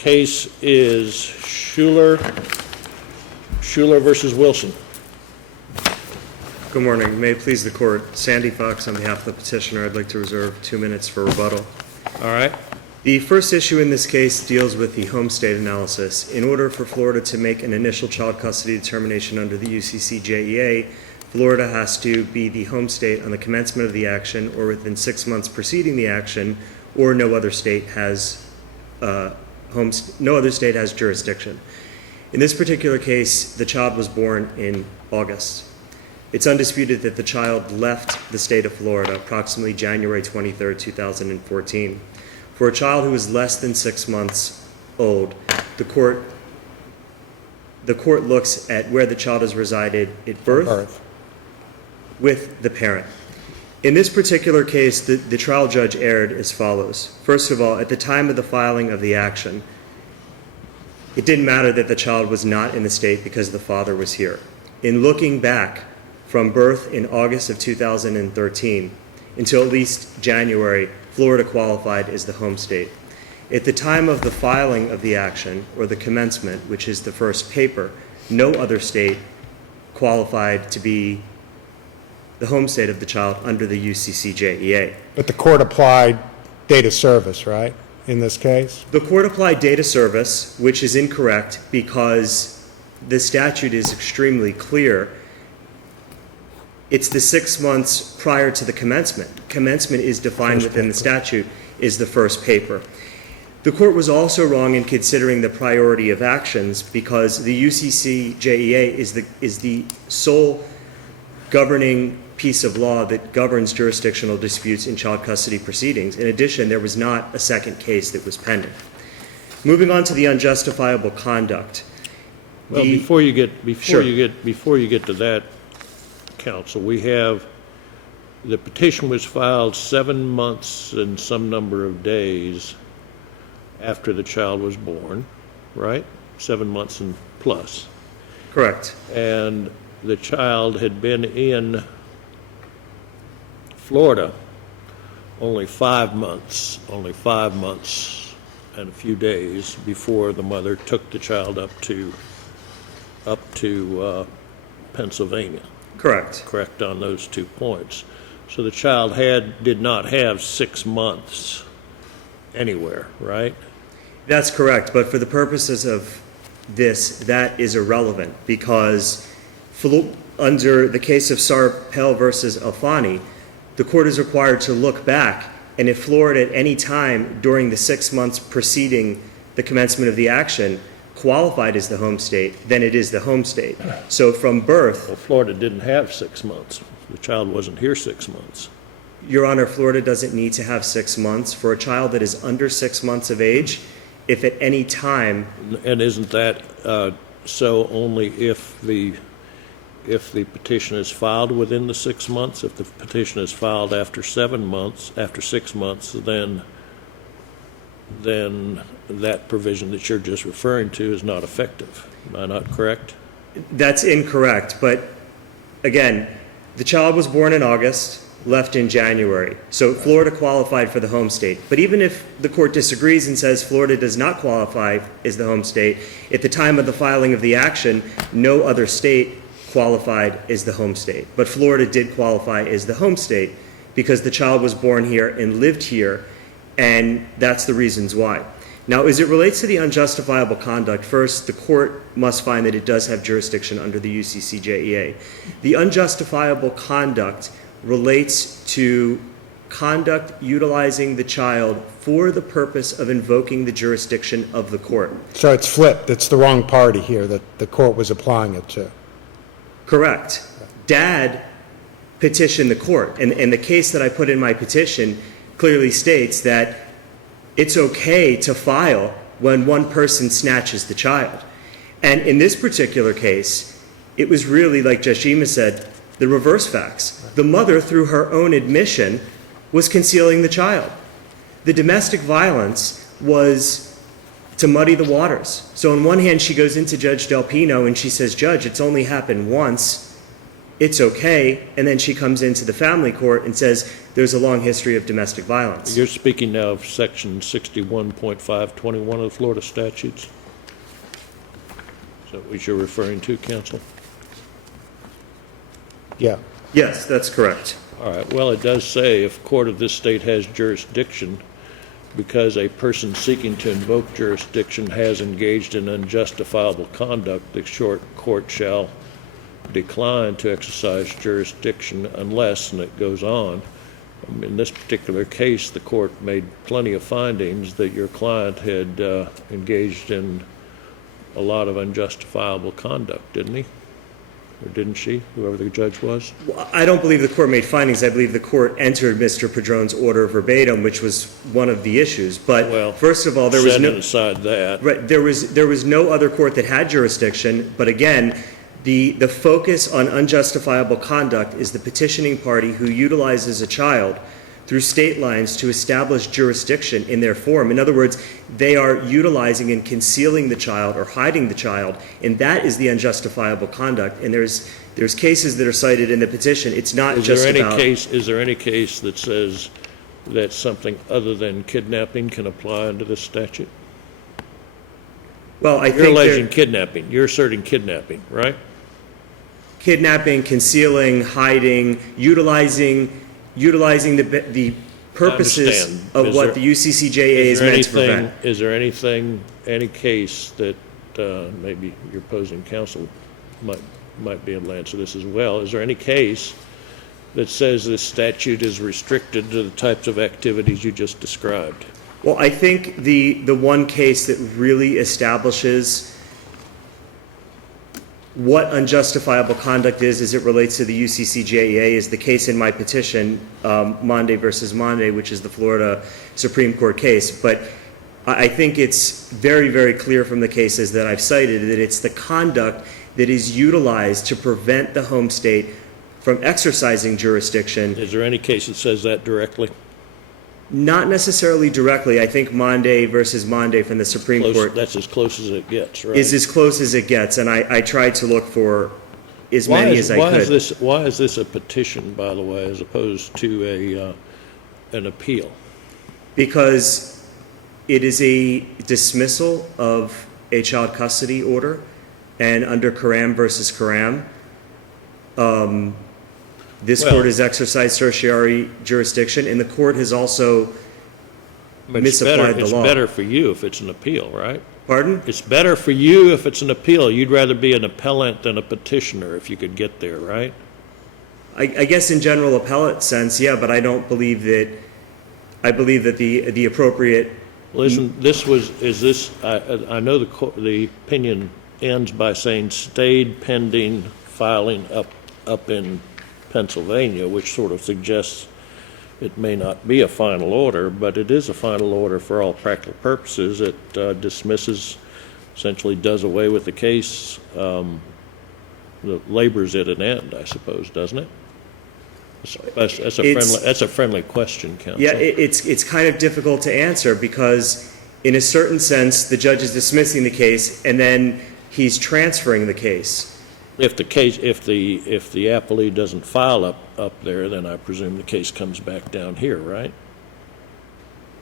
case is Schuler versus Wilson. Good morning. May it please the court. Sandy Fox on behalf of the petitioner. I'd like to reserve 2 minutes for rebuttal. All right. The first issue in this case deals with the home state analysis. In order for Florida to make an initial child custody determination under the UCCJEA, Florida has to be the home state on the commencement of the action or within 6 months preceding the action, or no other state has jurisdiction. In this particular case, the child was born in August. It's undisputed that the child left the state of Florida approximately January 23rd, 2014. For a child who is less than 6 months old, the court looks at where the child has resided at birth with the parent. In this particular case, the trial judge erred as follows. First of all, at the time of the filing of the action, it didn't matter that the child was not in the state because the father was here. In looking back from birth in August of 2013 until at least January, Florida qualified as the home state. At the time of the filing of the action, or the commencement, which is the first paper, no other state qualified to be the home state of the child under the UCCJEA. But the court applied data service, right, in this case? The court applied data service, which is incorrect because the statute is extremely clear. It's the 6 months prior to the commencement. Commencement is defined within the statute is the first paper. The court was also wrong in considering the priority of actions because the UCCJEA is the sole governing piece of law that governs jurisdictional disputes in child custody proceedings. In addition, there was not a second case that was pending. Moving on to the unjustifiable conduct. Well, before you get to that, counsel, we have the petition was filed 7 months and some number of days after the child was born, right? 7 months and plus. Correct. And the child had been in Florida only 5 months and a few days before the mother took the child up to Pennsylvania. Correct. Correct on those 2 points. So the child did not have 6 months anywhere, right? That's correct, but for the purposes of this, that is irrelevant because under the case of Sarpel versus Alfani, the court is required to look back, and if Florida at any time during the 6 months preceding the commencement of the action qualified as the home state, then it is the home state. So from birth... Well, Florida didn't have 6 months. The child wasn't here 6 months. Your Honor, Florida doesn't need to have 6 months. For a child that is under 6 months of age, if at any time... And isn't that so only if the petition is filed within the 6 months? If the petition is filed after 7 months, after 6 months, then that provision that you're just referring to is not effective. Am I not correct? That's incorrect, but again, the child was born in August, left in January. So Florida qualified for the home state. But even if the court disagrees and says Florida does not qualify as the home state, at the time of the filing of the action, no other state qualified as the home state. But Florida did qualify as the home state because the child was born here and lived here, and that's the reasons why. Now, as it relates to the unjustifiable conduct, first, the court must find that it does have jurisdiction under the UCCJEA. The unjustifiable conduct relates to conduct utilizing the child for the purpose of invoking the jurisdiction of the court. So it's flipped. It's the wrong party here that the court was applying it to. Correct. Dad petitioned the court, and the case that I put in my petition clearly states that it's okay to file when one person snatches the child. And in this particular case, it was really, like Jashima said, the reverse facts. The mother, through her own admission, was concealing the child. The domestic violence was to muddy the waters. So on one hand, she goes into Judge Del Pino and she says, Judge, it's only happened once. it's okay, and then she comes into the family court and says there's a long history of domestic violence. You're speaking now of section 61.521 of the Florida Statutes? Is that what you're referring to, counsel? Yeah. Yes, that's correct. All right, well, it does say if court of this state has jurisdiction because a person seeking to invoke jurisdiction has engaged in unjustifiable conduct, the court shall decline to exercise jurisdiction unless, and it goes on. In this particular case, the court made plenty of findings that your client had engaged in a lot of unjustifiable conduct, didn't he? Or didn't she, whoever the judge was? Well, I don't believe the court made findings. I believe the court entered Mr. Padron's order verbatim, which was one of the issues. But Well, first of all, there was setting no aside that. right. There was no other court that had jurisdiction. But again, the focus on unjustifiable conduct is the petitioning party who utilizes a child through state lines to establish jurisdiction in their forum. In other words, they are utilizing and concealing the child or hiding the child, and that is the unjustifiable conduct. And there's cases that are cited in the petition. It's not Is just there any about case, is there any case that says that something other than kidnapping can apply under this statute? well, I You're think alleging kidnapping, you're asserting kidnapping, right? kidnapping, concealing, hiding, utilizing the purposes understand. of Is what there- the UCCJEA is meant to prevent. Is there anything, any case that maybe your opposing counsel might be able to answer this as well? Is there any case that says this statute is restricted to the types of activities you just described? Well, I think the one case that really establishes what unjustifiable conduct is as it relates to the UCCJEA is the case in my petition, Monde versus Monde, which is the Florida Supreme Court case. But I think it's very, very clear from the cases that I've cited that it's the conduct that is utilized to prevent the home state from exercising jurisdiction. Is there any case that says that directly? Not necessarily directly. I think Monde versus Monde from the Supreme Court That's as close as it gets, right? is as close as it gets, and I tried to look for as many as I could. Why is this a petition, by the way, as opposed to an appeal? Because it is a dismissal of a child custody order, and under Karam versus Karam, this Well- court has exercised certiorari jurisdiction, and the court has also misapplied the law. It's better for you if it's an appeal, right? Pardon? It's better for you if it's an appeal. You'd rather be an appellant than a petitioner if you could get there, right? I guess in general appellate sense, yeah, but I don't believe that, I believe that the appropriate, Listen, I know the opinion ends by saying stayed pending filing up in Pennsylvania, which sort of suggests it may not be a final order, but it is a final order for all practical purposes. It dismisses, essentially does away with the case, labors at an end, I suppose, doesn't it? That's a friendly question, counsel. yeah, it's kind of difficult to answer because in a certain sense, the judge is dismissing the case and then he's transferring the case. If the appellee doesn't file up there, then I presume the case comes back down here, right?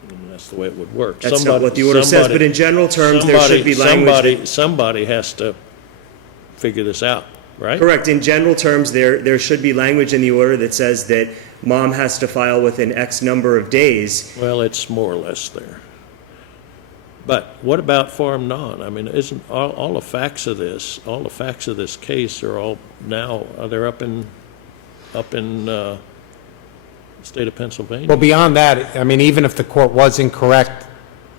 And that's the way it would work. That's not what the order says, but in general terms, there should be language. Somebody has to figure this out, right? Correct. In general terms, there should be language in the order that says that mom has to file within X number of days. Well, it's more or less there. But what about forum non? I mean, isn't all the facts of this case are all now, they're up in the state of Pennsylvania? Well, beyond that, I mean, even if the court was incorrect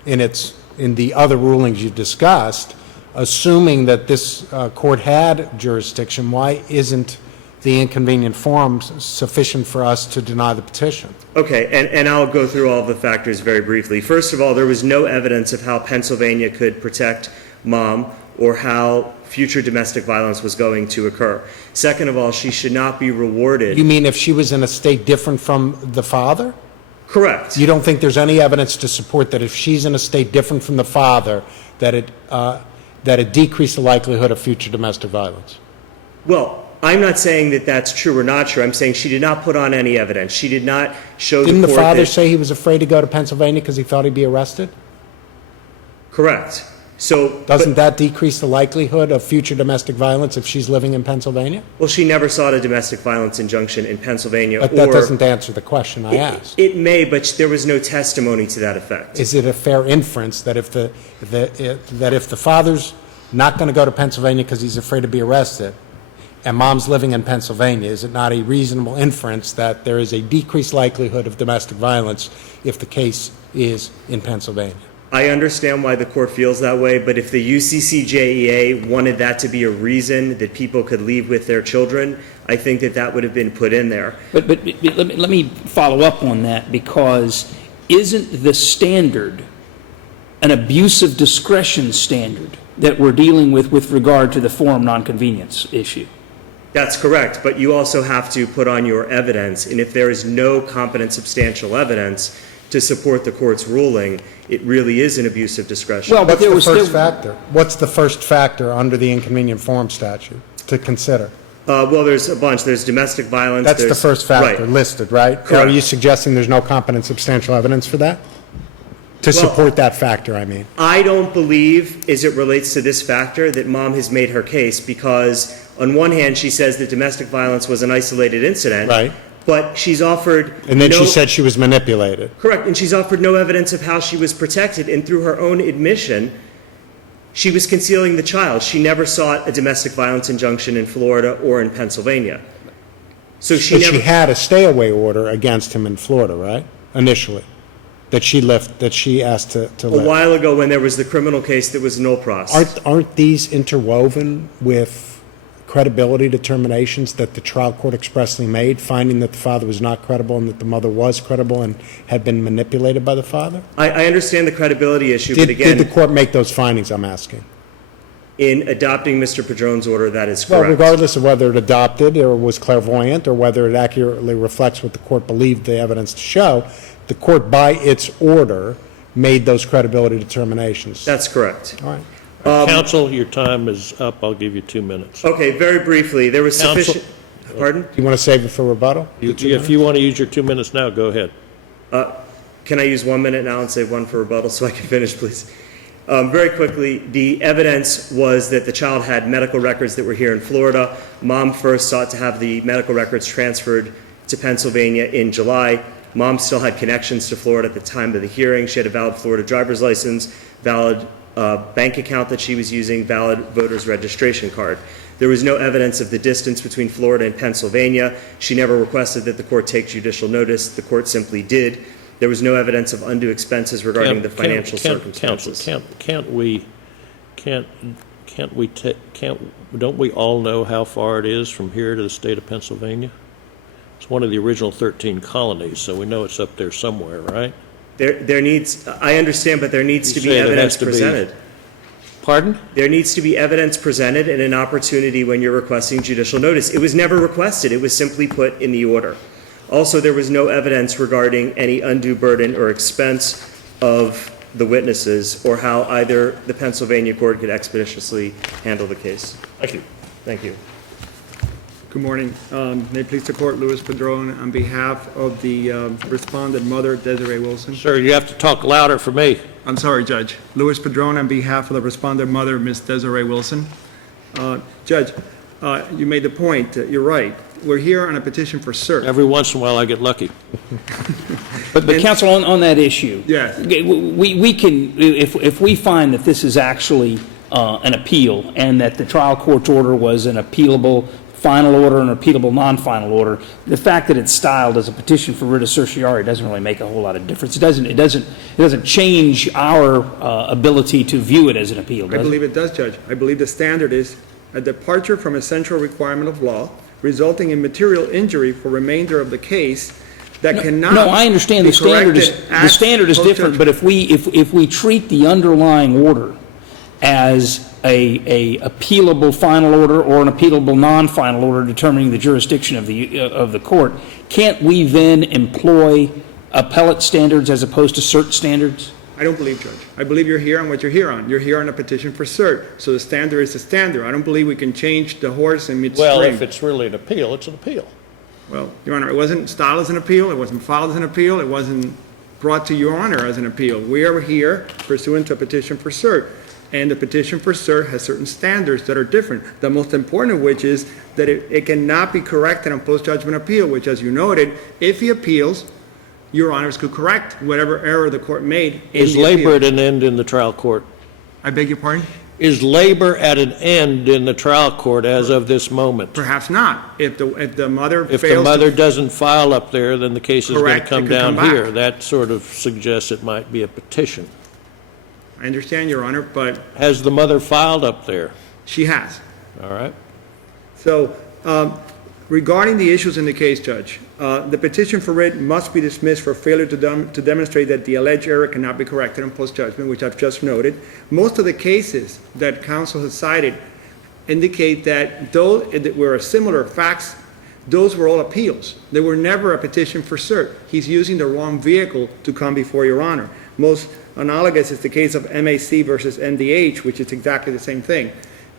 in the other rulings you discussed, assuming that this court had jurisdiction, why isn't the inconvenient forum sufficient for us to deny the petition? Okay, and I'll go through all of the factors very briefly. First of all, there was no evidence of how Pennsylvania could protect mom or how future domestic violence was going to occur. Second of all, she should not be rewarded. You mean if she was in a state different from the father? Correct. You don't think there's any evidence to support that if she's in a state different from the father, that it decreased the likelihood of future domestic violence? Well, I'm not saying that that's true or not true. I'm saying she did not put on any evidence. She did not show Didn't the the court father that, say he was afraid to go to Pennsylvania because he thought he'd be arrested? correct. So, Doesn't that decrease the likelihood of future domestic violence if she's living in Pennsylvania? well, she never sought a domestic violence injunction in Pennsylvania. But that or doesn't answer the question I asked. It may, but there was no testimony to that effect. Is it a fair inference that if the father's not going to go to Pennsylvania because he's afraid to be arrested, and mom's living in Pennsylvania, is it not a reasonable inference that there is a decreased likelihood of domestic violence if the case is in Pennsylvania? I understand why the court feels that way, but if the UCCJEA wanted that to be a reason that people could leave with their children, I think that that would have been put in there. But let me follow up on that, because isn't the standard an abuse of discretion standard that we're dealing with regard to the forum nonconvenience issue? That's correct, but you also have to put on your evidence, and if there is no competent substantial evidence to support the court's ruling, it really is an abuse of discretion. Well, but What's there the was first still, factor? What's the first factor under the inconvenient forum statute to consider? Well, there's a bunch. There's domestic violence. That's the there's- first factor Right. listed, right? Correct. Are you suggesting there's no competent substantial evidence for that? To support that factor, I mean. I don't believe, as it relates to this factor, that mom has made her case, because on one hand, she says that domestic violence was an isolated incident. Right. But she's offered And then no- she said she was manipulated. Correct, and she's offered no evidence of how she was protected, and through her own admission, she was concealing the child. She never sought a domestic violence injunction in Florida or in Pennsylvania. So she But never... she had a stay-away order against him in Florida, right? Initially. That she asked to A lift. while ago, when there was the criminal case that was null pros. Aren't these interwoven with credibility determinations that the trial court expressly made, finding that the father was not credible and that the mother was credible and had been manipulated by the father? I understand the credibility issue, but Did again, the court make those findings, I'm asking? in adopting Mr. Padron's order, that is Well, correct. regardless of whether it adopted or was clairvoyant or whether it accurately reflects what the court believed the evidence to show, the court, by its order, made those credibility determinations. That's correct. All right. Counsel, your time is up. I'll give you 2 minutes. Okay, very briefly, there was Counsel- sufficient... Pardon? Do you want to save it for rebuttal? If you want to use your 2 minutes now, go ahead. Can I use 1 minute now and save one for rebuttal so I can finish, please? Very quickly, the evidence was that the child had medical records that were here in Florida. Mom first sought to have the medical records transferred to Pennsylvania in July. Mom still had connections to Florida at the time of the hearing. She had a valid Florida driver's license, valid bank account that she was using, valid voter's registration card. There was no evidence of the distance between Florida and Pennsylvania. She never requested that the court take judicial notice. The court simply did. There was no evidence of undue expenses regarding the financial circumstances. Don't we all know how far it is from here to the state of Pennsylvania? It's one of the original 13 colonies, so we know it's up there somewhere, right? I understand, but there needs to be say there evidence has to be- presented. Pardon? There needs to be evidence presented and an opportunity when you're requesting judicial notice. It was never requested. It was simply put in the order. Also, there was no evidence regarding any undue burden or expense of the witnesses or how either the Pennsylvania court could expeditiously handle the case. Thank you. Thank you. Good morning. May it please the court, Louis Padron, on behalf of the respondent mother, Desiree Wilson. Sir, you have to talk louder for me. I'm sorry, Judge. Louis Padron, on behalf of the respondent mother, Ms. Desiree Wilson. Judge, you made the point. You're right. We're here on a petition for cert. Every once in a while, I get lucky. but counsel, on that issue. Yes. We can, if we find that this is actually an appeal and that the trial court's order was an appealable final order and appealable non-final order, the fact that it's styled as a petition for writ of certiorari doesn't really make a whole lot of difference. It doesn't change our ability to view it as an appeal, does I it? believe it does, Judge. I believe the standard is a departure from a central requirement of law resulting in material injury for remainder of the case that cannot No, I understand be the standard is corrected different, but if we treat the underlying order as a appealable final order or an appealable non-final order determining the jurisdiction of the court, can't we then employ appellate standards as opposed to cert standards? I don't believe, Judge. I believe you're here on what you're here on. You're here on a petition for cert. So the standard is the standard. I don't believe we can change the horse in midstream. Well, if it's really an appeal, it's an appeal. Well, Your Honor, it wasn't styled as an appeal. It wasn't filed as an appeal. It wasn't brought to Your Honor as an appeal. We are here pursuant to a petition for cert. And the petition for cert has certain standards that are different. The most important of which is that it cannot be corrected on post-judgment appeal, which, as you noted, if he appeals, Your Honors could correct whatever error the court made in Is the labor appeal. at an end in the trial court? I beg your pardon? Is labor at an end in the trial court as of this moment? Perhaps not. If the mother If the fails mother to doesn't file up there, then the case is going to correct, it come could come down back. here. That sort of suggests it might be a petition. I understand, Your Honor, but Has the mother filed up there? she has. All right. So, regarding the issues in the case, Judge, the petition for writ must be dismissed for failure to demonstrate that the alleged error cannot be corrected on post-judgment, which I've just noted. Most of the cases that counsel has cited indicate that those that were similar facts, those were all appeals. They were never a petition for cert. He's using the wrong vehicle to come before Your Honor. Most analogous is the case of MAC versus NDH, which is exactly the same thing.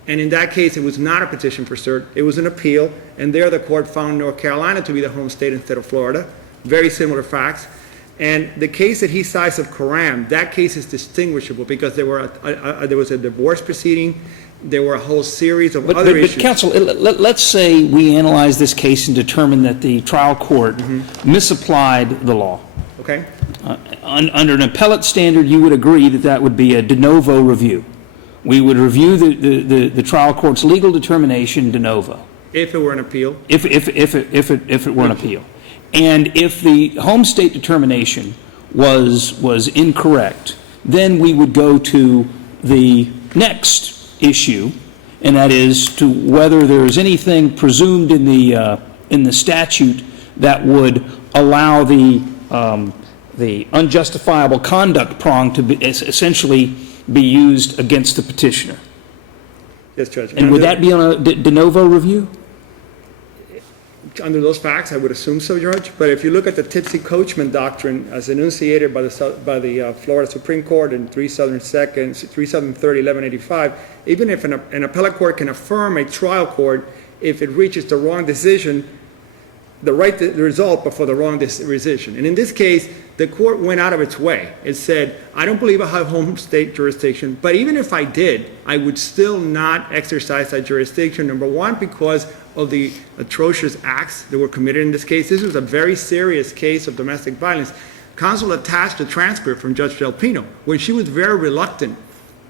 And in that case, it was not a petition for cert. It was an appeal, and there the court found North Carolina to be the home state instead of Florida. Very similar facts. And the case that he cites of Karam, that case is distinguishable because there was a divorce proceeding. There were a whole series of other issues. But counsel, let's say we analyze this case and determine that the trial court misapplied the law. Okay? Under an appellate standard, you would agree that that would be a de novo review. We would review the trial court's legal determination de novo. If it were an appeal. If it were an appeal. And if the home state determination was incorrect, then we would go to the next issue, and that is to whether there is anything presumed in the statute that would allow the unjustifiable conduct prong to be essentially be used against the petitioner. Yes, Judge. And would that be on a de novo review? Under those facts, I would assume so, Judge. But if you look at the tipsy coachman doctrine as enunciated by the Florida Supreme Court in 3 Southern 1185, even if an appellate court can affirm a trial court if it reaches the wrong decision, the result, but for the wrong decision. And in this case, the court went out of its way. It said, I don't believe I have home state jurisdiction, but even if I did, I would still not exercise that jurisdiction. Number one, because of the atrocious acts that were committed in this case. This was a very serious case of domestic violence. Counsel attached a transcript from Judge Del Pino when she was very reluctant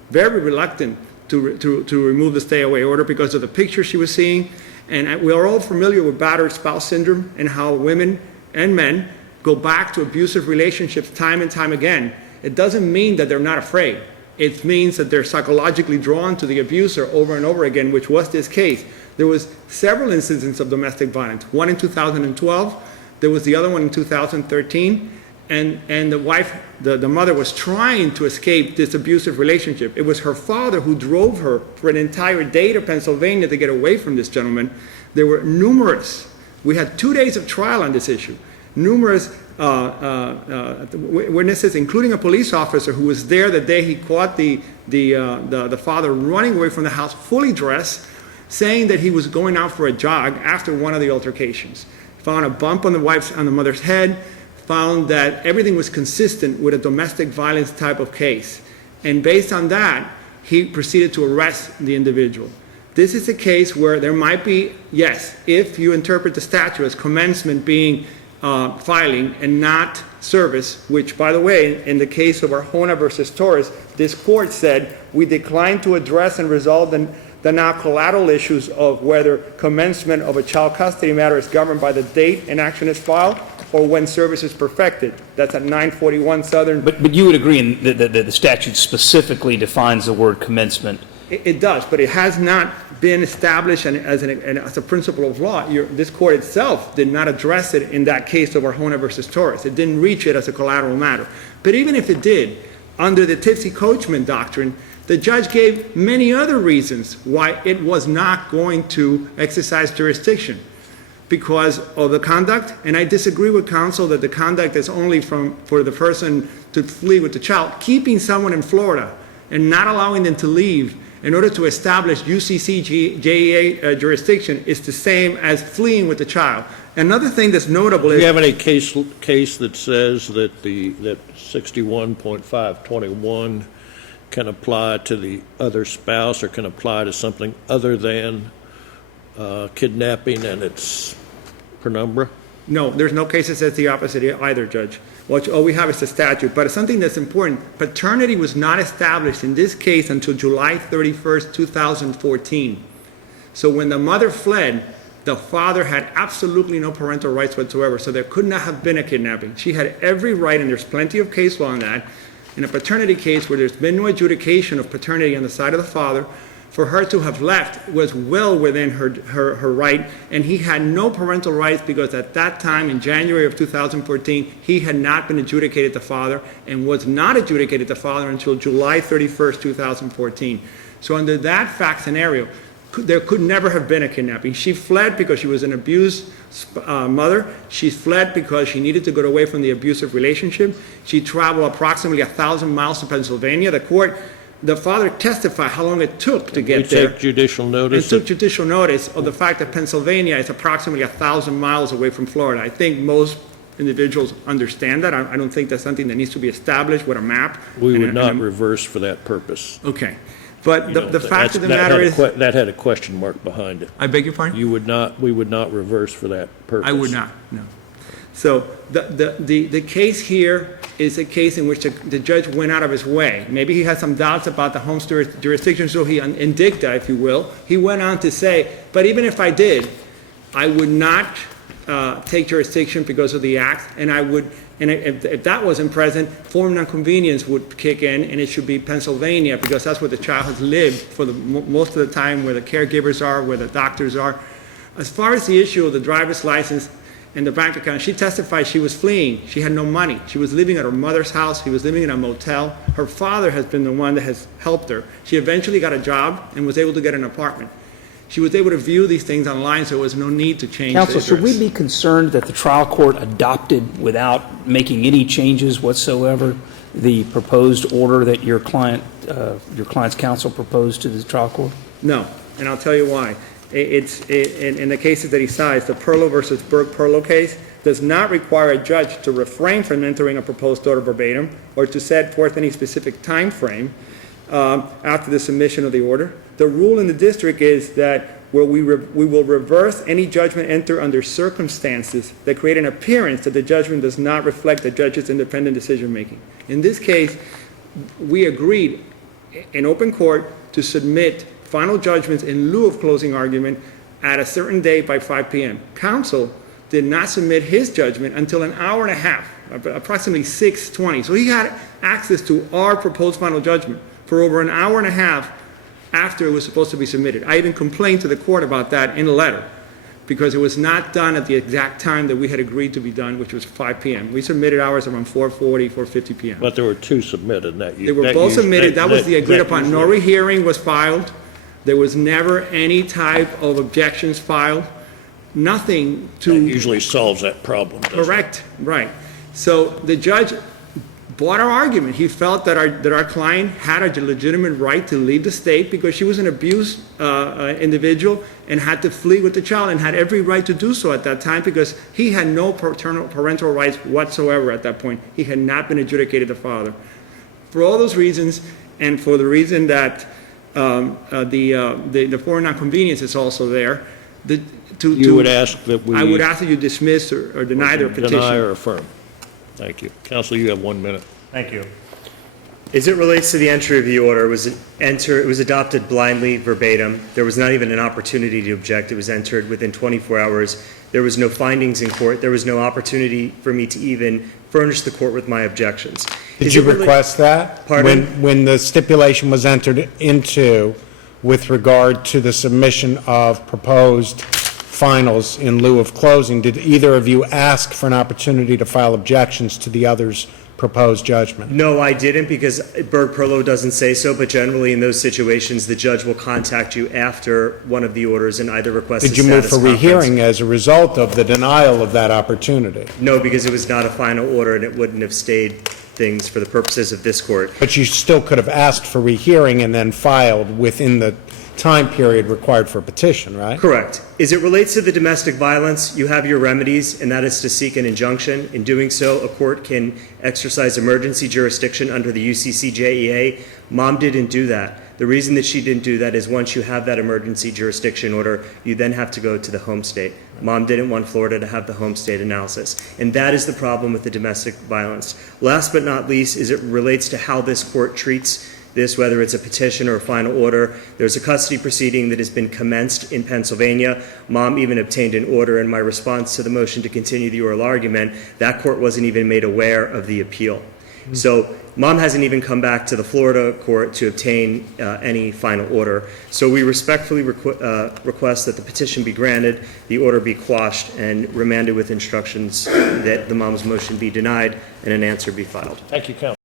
to remove the stay-away order because of the picture she was seeing. And we are all familiar with battered spouse syndrome and how women and men go back to abusive relationships time and time again. It doesn't mean that they're not afraid. It means that they're psychologically drawn to the abuser over and over again, which was this case. There was several incidents of domestic violence. One in 2012. There was the other one in 2013. And the wife, the mother, was trying to escape this abusive relationship. It was her father who drove her for an entire day to Pennsylvania to get away from this gentleman. There were numerous. We had 2 days of trial on this issue. Numerous witnesses, including a police officer who was there the day he caught the father running away from the house, fully dressed, saying that he was going out for a jog after one of the altercations. Found a bump on the mother's head. Found that everything was consistent with a domestic violence type of case. And based on that, he proceeded to arrest the individual. This is a case where there might be, yes, if you interpret the statute as commencement being filing and not service, which, by the way, in the case of Arjona versus Torres, this court said, we decline to address and resolve the now collateral issues of whether commencement of a child custody matter is governed by the date an action is filed or when service is perfected. That's at 941 Southern. But you would agree that the statute specifically defines the word commencement? It does, but it has not been established as a principle of law. This court itself did not address it in that case of Arjona versus Torres. It didn't reach it as a collateral matter. But even if it did, under the tipsy coachman doctrine, the judge gave many other reasons why it was not going to exercise jurisdiction. because of the conduct, and I disagree with counsel that the conduct is only for the person to flee with the child. Keeping someone in Florida and not allowing them to leave in order to establish UCCJEA jurisdiction is the same as fleeing with the child. Another thing that's notable Do is... you have any case that says that that 61.521 can apply to the other spouse or can apply to something other than kidnapping and its penumbra? No, there's no case that says the opposite either, Judge. All we have is the statute. But something that's important, paternity was not established in this case until July 31st, 2014. So when the mother fled, the father had absolutely no parental rights whatsoever, so there could not have been a kidnapping. She had every right, and there's plenty of case law on that, in a paternity case where there's been no adjudication of paternity on the side of the father, for her to have left was well within her right, and he had no parental rights because at that time, in January of 2014, he had not been adjudicated the father and was not adjudicated the father until July 31st, 2014. So under that fact scenario, there could never have been a kidnapping. She fled because she was an abused mother. She fled because she needed to get away from the abusive relationship. She traveled approximately 1,000 miles to Pennsylvania. The father testified how long it took to get there. We take judicial notice. And took judicial notice of the fact that Pennsylvania is approximately 1,000 miles away from Florida. I think most individuals understand that. I don't think that's something that needs to be established with a map. We would not reverse for that purpose. Okay. But the fact of the matter is... That had a question mark behind it. I beg your pardon? We would not reverse for that purpose. I would not, no. So the case here is a case in which the judge went out of his way. Maybe he had some doubts about the home jurisdiction, so he, in dicta, if you will, he went on to say, but even if I did, I would not take jurisdiction because of the act, and I would, and if that wasn't present, forum nonconvenience would kick in, and it should be Pennsylvania, because that's where the child has lived for most of the time, where the caregivers are, where the doctors are. As far as the issue of the driver's license and the bank account, she testified she was fleeing. She had no money. She was living at her mother's house. She was living in a motel. Her father has been the one that has helped her. She eventually got a job and was able to get an apartment. She was able to view these things online, so there was no need to change the address. Counsel, should we be concerned that the trial court adopted, without making any changes whatsoever, the proposed order that your client's counsel proposed to the trial court? No, and I'll tell you why. In the cases that he cites, the Perlow versus Burke-Perlow case does not require a judge to refrain from entering a proposed order verbatim or to set forth any specific time frame after the submission of the order. The rule in the district is that where we will reverse any judgment entered under circumstances that create an appearance that the judgment does not reflect the judge's independent decision-making. In this case, we agreed in open court to submit final judgments in lieu of closing argument at a certain date by 5 p.m. Counsel did not submit his judgment until an hour and a half, approximately 6:20. So he had access to our proposed final judgment for over an hour and a half after it was supposed to be submitted. I even complained to the court about that in a letter because it was not done at the exact time that we had agreed to be done, which was 5 p.m. We submitted ours around 4:40, 4:50 p.m. But there were two submitted. They were both submitted. That was the agreed upon. No rehearing was filed. There was never any type of objections filed. Nothing to... That usually solves that problem, doesn't it? Correct, right. So the judge bought our argument. He felt that our client had a legitimate right to leave the state because she was an abused individual and had to flee with the child and had every right to do so at that time because he had no parental rights whatsoever at that point. He had not been adjudicated the father. For all those reasons, and for the reason that the foreign nonconvenience is also there, you would ask that we... I would ask that you dismiss or deny their petition. Deny or affirm. Thank you. Counsel, you have 1 minute. Thank you. As it relates to the entry of the order, it was adopted blindly, verbatim. There was not even an opportunity to object. It was entered within 24 hours. There was no findings in court. There was no opportunity for me to even furnish the court with my objections. Did you request that? Pardon? When the stipulation was entered into with regard to the submission of proposed finals in lieu of closing, did either of you ask for an opportunity to file objections to the other's proposed judgment? No, I didn't, because Berg Perlow doesn't say so, but generally in those situations, the judge will contact you after one of the orders and either request a Did you move status for conference. rehearing as a result of the denial of that opportunity? No, because it was not a final order and it wouldn't have stayed things for the purposes of this court. But you still could have asked for rehearing and then filed within the time period required for a petition, right? Correct. As it relates to the domestic violence, you have your remedies, and that is to seek an injunction. In doing so, a court can exercise emergency jurisdiction under the UCCJEA. Mom didn't do that. The reason that she didn't do that is once you have that emergency jurisdiction order, you then have to go to the home state. Mom didn't want Florida to have the home state analysis. And that is the problem with the domestic violence. Last but not least, is it relates to how this court treats this, whether it's a petition or a final order. There's a custody proceeding that has been commenced in Pennsylvania. Mom even obtained an order in my response to the motion to continue the oral argument. That court wasn't even made aware of the appeal. So Mom hasn't even come back to the Florida court to obtain any final order. So we respectfully request that the petition be granted, the order be quashed, and remanded with instructions that the mom's motion be denied and an answer be filed. Thank you, counsel.